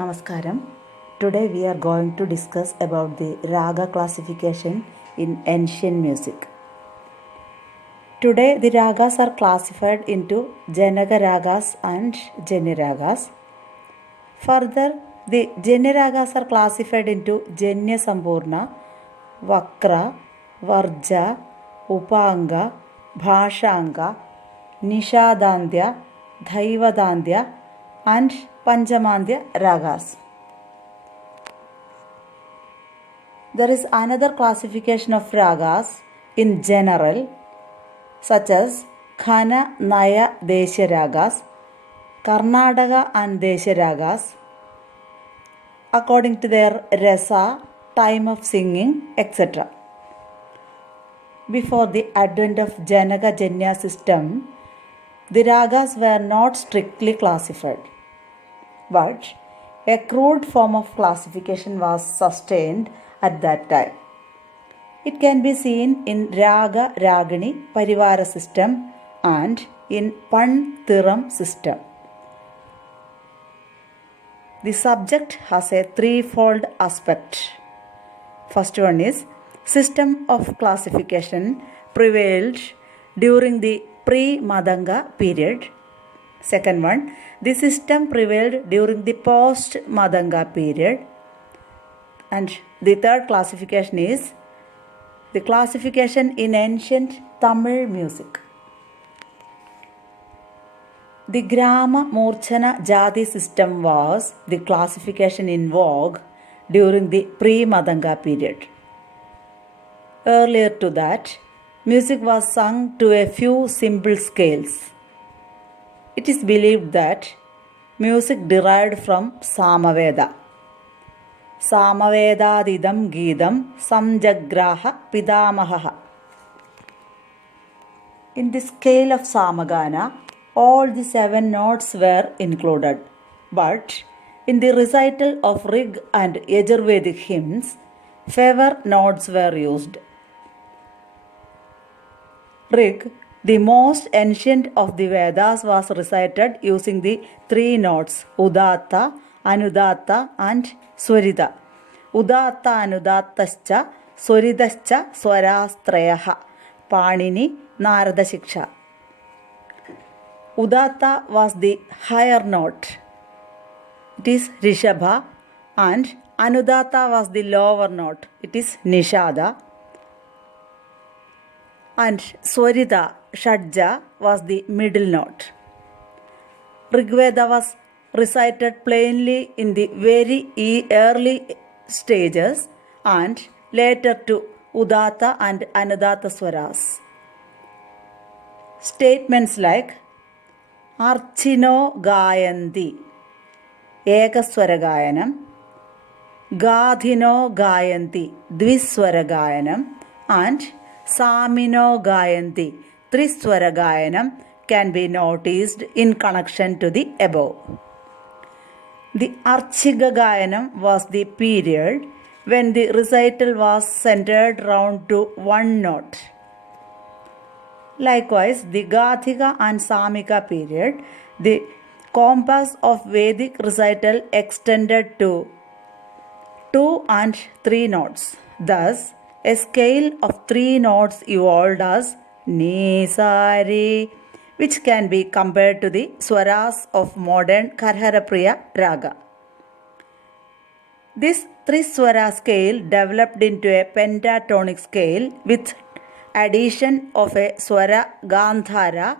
Namaskaram. Today we are going to discuss about the raga classification in ancient music. Today the ragas are classified into Janaga ragas and Jani ragas. Further, the Jani ragas are classified into Janya Sambhurna, Vakra, Varja, Upanga, Bhashanga, Nishadandya, Dhaivadandya and Panjamandya ragas. There is another classification of ragas in general, such as Khana, Naya, Desha ragas, Karnataka and Desha ragas, according to their rasa, time of singing, etc. Before the advent of Janaka Janya system, the ragas were not strictly classified, but a crude form of classification was sustained at that time. It can be seen in Raga Ragini Parivara system and in Pan-Thiram system. The subject has a threefold aspect. First one is system of classification prevailed during the pre-Madanga period. Second one, the system prevailed during the post-Madanga period. And the third classification is the classification in ancient Tamil music. The Grama Murchana Jati system was the classification in vogue during the pre-Madanga period. Earlier to that, music was sung to a few simple scales. It is believed that music derived from Samaveda. Samavedadidam Geedam Samjagraha Pidamaha. In the scale of Samagana, all the 7 notes were included, but in the recital of Rig and Yajurvedic hymns, fewer notes were used. Rig, the most ancient of the Vedas, was recited using the 3 notes Udatta, Anudatta and Swarita. Udatta Anudattascha Swaridascha Swarastrayaha Panini Narada Shiksha. Udatta was the higher note. It is Rishabha, and Anudatta was the lower note. It is Nishada. And Swarita, Shadja, was the middle note. Rigveda was recited plainly in the very early stages and later to Udatta and Anudatta swaras. Statements like Archino Gayanti, Ekaswara Gayanam, Gadhino Gayanti, Dviswara Gayanam, and Samino Gayanti, Triswara Gayanam can be noticed in connection to the above. The Archiga Gayanam was the period when the recital was centered round to one note. Likewise, the Gathika and Samika period, the compass of Vedic recital extended to 2 and 3 notes. Thus, a scale of 3 notes evolved as Nisari, which can be compared to the swaras of modern Karharapriya raga. This Triswara scale developed into a pentatonic scale with addition of a swara Gandhara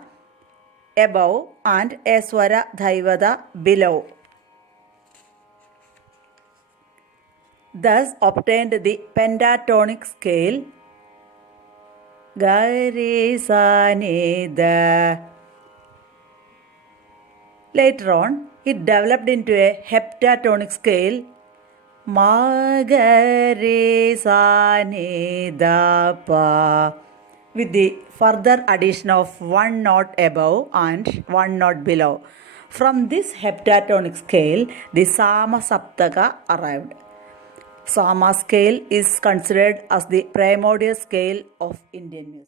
above and a swara Dhaivada below. Thus obtained the pentatonic scale Gare Sa Ni Da. Later on, it developed into a heptatonic scale Ma Gare Sa Ni Da Pa, with the further addition of one note above and one note below. From this heptatonic scale, the Sama Saptaka arrived. Sama scale is considered as the primordial scale of Indian music.